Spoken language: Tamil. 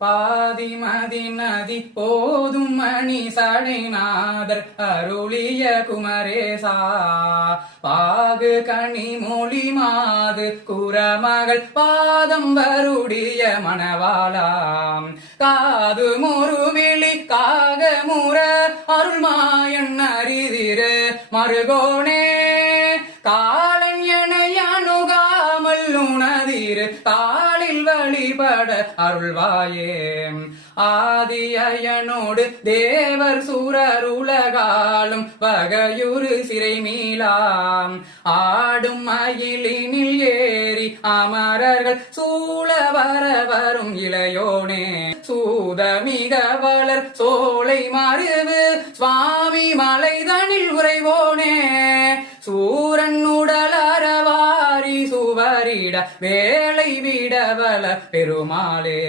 பாதிமதி நதி போதும் மணி சடைநாதர் அருளிய குமரேசா பாகு கனி மொழி மாது குரமகள் பாதம் வருடிய மணவாளாம் காது முருவிழி காக முற அருள்மாயன் அரிதிரு மருகோனே காலன் எனை அணுகாமல் உணதிரு காலில் வழிபட அருள்வாயே ஆதியனோடு தேவர் சூரர் உலகாலும் வகையுறு சிறை மீளாம் ஆடும் மயிலினில் ஏறி அமரர்கள் சூழ வர வரும் இளையோனே சூதமிக வளர் சோலை மருவு சுவாமி மலைதனில் உறைவோனே சூரன் உடல் அறவாரி சுவரிட வேலை விடவல பெருமாளே